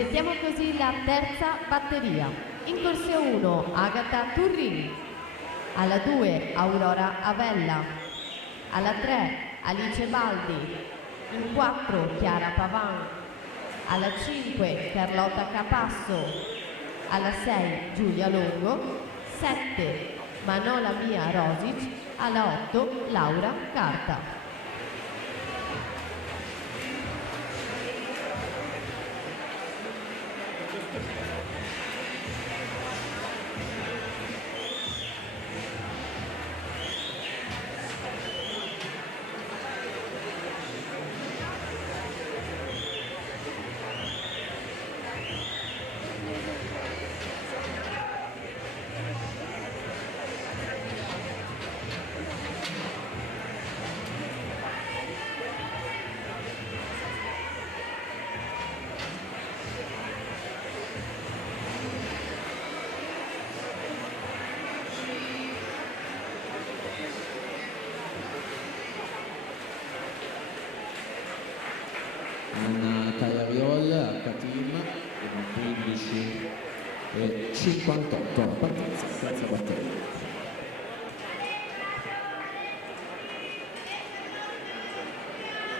Presentiamo così la terza batteria. In corsia 1 Agata Turrini, alla 2 Aurora Avella, alla 3 Alice Baldi, in 4 Chiara Pavan, alla 5 Carlotta Capasso, alla 6 Giulia Longo, 7 Manola Mia Rosic, alla 8 Laura Carta. Anna Tagliaviol, H-Team, 15 e 58 alla partenza, terza batteria.